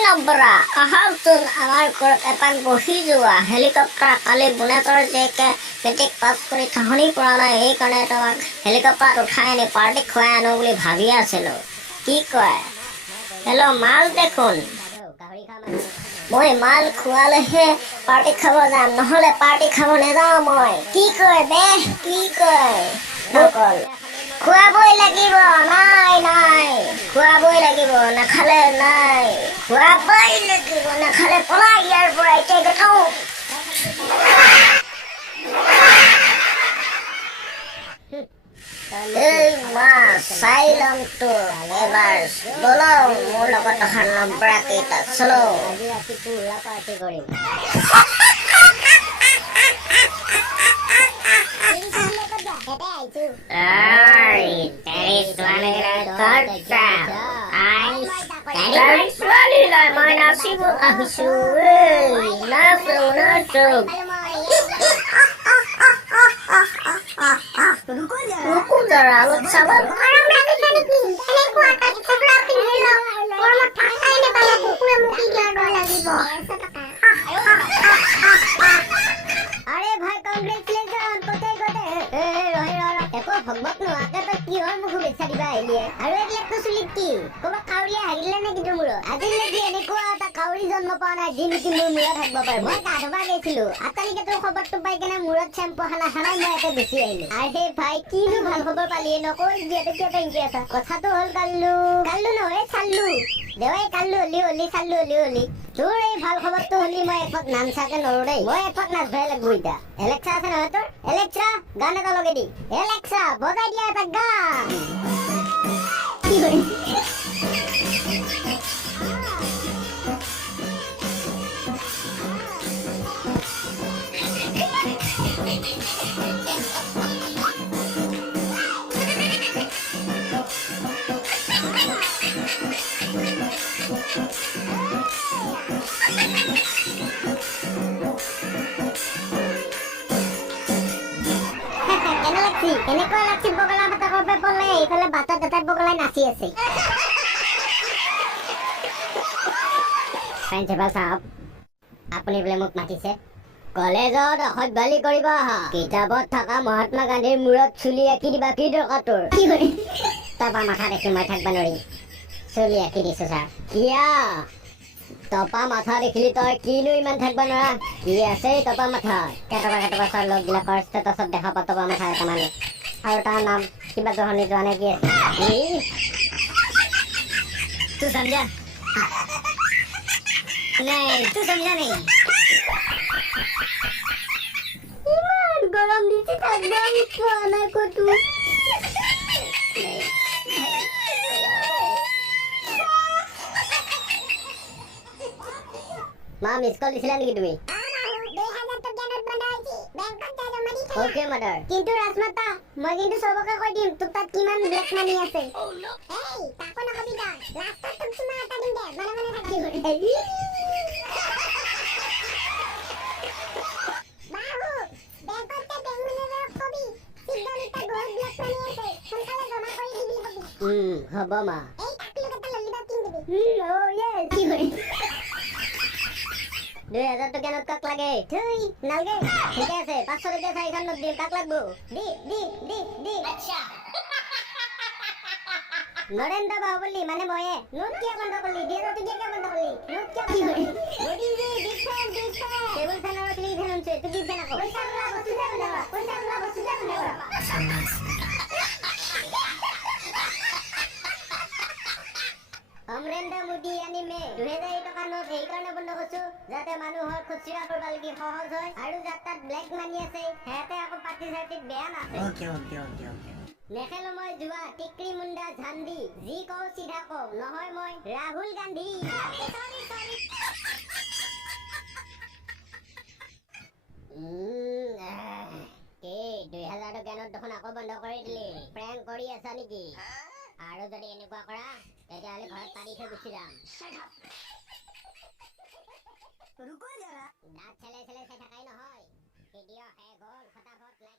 নবৰা আহাচোন আমাৰ ঘৰত এপাক বহি যোৱা হেলিকপ্টাৰ কালি বুনেটৰ জীয়েকে মেট্ৰিক পাছ কৰি ঠাহনি পৰা নাই সেইকাৰণে তোমাক হেলিকপ্টাৰত উঠাই আনি পাৰ্টি খুৱাই আনো বুলি ভাবি আছিলো কি কয় হেল্ল' মাল দেখোন মই মাল খোৱালেহে পাৰ্টি খাব যাম নহ'লে পাৰ্টি খাব নাযাওঁ মই কি কয় দে কি কয় নকল খুৱাবই লাগিব নাই নাই খুৱাবই লাগিব নাখালে নাই খুৱাবই লাগিব নাখালে পলাই ইয়াৰ পৰা এতিয়া দেখাও এই মাছ চাই ল'ম তো এবাৰ বলো মোৰ লগত অহা নম্বৰা কেইটা চলো আজি ৰাতি পুৰা পাৰ্টি কৰিম মই নাচিব আহিছো নাচো নাচো रुको जरा लोग सवाल गरम লাগিছে নেকি এনেকুৱা কাট চকলা পিন্ধি ল গৰমত ঠাণ্ডাই নেপালে কুকুৰে মুকি দিয়াৰ দৰে লাগিব আৰে ভাই কংগ্ৰেচুলেশ্যন কতে কতে ৰহে একো ভগবত নোহাকে তই কিহৰ মুখ বেচা দিবা আহিলিয়ে আৰু এইবিলাক তো চুলিত কি ক'বা কাউৰীয়ে হাগিলে নে কিন্তু মূৰত আজিলৈকে এনেকুৱা এটা কাউৰী জন্ম পোৱা নাই যি নেকি মোৰ মূৰত থাকিব পাৰে মই গা ধুবা গৈছিলো আটালিকে তোৰ খবৰটো পাই কেনে মূৰত চেম্পু খানা খানাই মই এটা বেছি আহিলো আৰে ভাই কিনো ভাল খবৰ পালিয়ে নকই যিহেতু কিয় টেনকি আছা কথাটো হ'ল কাল্লু নহয় চাল্লু দেৱাই কাল্লু হলি চাল্লু হলি তোৰ এই ভাল খবৰটো হলি মই এপাক নামচাকে নৰো দেই মই এপাক নাচবাই লাগব এতিয়া এলেক্সা আছে নহয় তোৰ এলেক্সা গান এটা লগাই দি এলেক্সা বজাই দিয়া এটা গান কি হয় এনেকুৱা লাগছি বগলা ভাতা কৰবে পলে এইফালে ভাতা দাতাত বগলাই নাচি আছে প্ৰিন্সিপাল সাহেব আপুনি বোলে মোক মাতিছে কলেজত অসভ্যালি কৰিব আহা কিতাপত থকা মহাত্মা গান্ধীৰ মূৰত চুলি আঁকি দিবা কি দৰকাৰ তোৰ কি হয় তাৰপা মাথা দেখি মই থাকবা নোৱাৰি চুলি আঁকি দিছো ছাৰ কিয়া তপা মাথা দেখিলি তই কিনো ইমান থাকবা নোৱাৰা কি আছে তপা মাথা কেটবা ছাৰ লগবিলাকৰ ষ্টেটাছত দেখা পা তপা মাথা এটা মানে আৰু তাৰ নাম কিবা জহনি যোৱা নে কি আছে তু সমঝা নাই তু সমঝা নেই ইমান গৰম দিছে থাকবা পোৱা নাই কতো মা মিস কল দিছিলা নেকি তুমি 2000 টকা নোট বনাইছি বেংকত জমা দি থৈ ওকে মাদাৰ কিন্তু ৰাজমাতা মই কিন্তু সবকে কৈ দিম তোৰ তাত কিমান ব্লেক মানি আছে এই তাকো নকবি দা লাষ্টত তোক কিমান এটা দিম দে মনে থাকি বাহু বেংকত বেংক মেনেজাৰক কবি সিদ্ধমিতা বহুত ব্লেক মানি আছে সোনকালে জমা কৰি দিবি হ'ব মা এই তাকলু এটা ললিপপ কিন দিবি ও ইয়েস কি হয় 2000 টকা নোট কাক লাগে তুই নালগে ঠিক আছে 500 টকা চাইখান নোট দিম কাক লাগবো দি আচ্ছা নরেন্দ্র বাহুবলি মানে ময়ে নোট কিয়া বন্ধ করলি 2000 টকা কিয়া বন্ধ করলি নোট কিয়া কি হয় বডি জি বিগ ফ্যান টেবিল ফ্যান আর সিলিং ফ্যান হচ্ছে তুই কি ফ্যান আকো পয়সা গুলা বস্তু দে অমরেন্দ্র মোদি এনিমে 2000 টকা নোট এই কাৰণে বন্ধ কৰছো যাতে মানুহৰ খুচৰা কৰবা লাগি সহজ হয় আৰু যাতাত ব্লেক মানি আছে হেতে আকৌ পাৰ্টি সাৰ্টিত বেয়া না ওকে নেখেলো মই জুৱা টিকৰি মুন্ডা ঝান্দি যি কও সিধা কও নহয় মই ৰাহুল গান্ধী সৰি কে 2000 টকা নোট দেখোন আকৌ বন্ধ কৰি দিলি প্ৰেংক কৰি আছা নেকি আৰু যদি এনেকুৱা কৰা তেতিয়াহ'লে ঘৰত পানী থৈ গুচি যাম रुको जरा दांत चले चाई থাকাই নহয় ভিডিও হে গল ফটাফট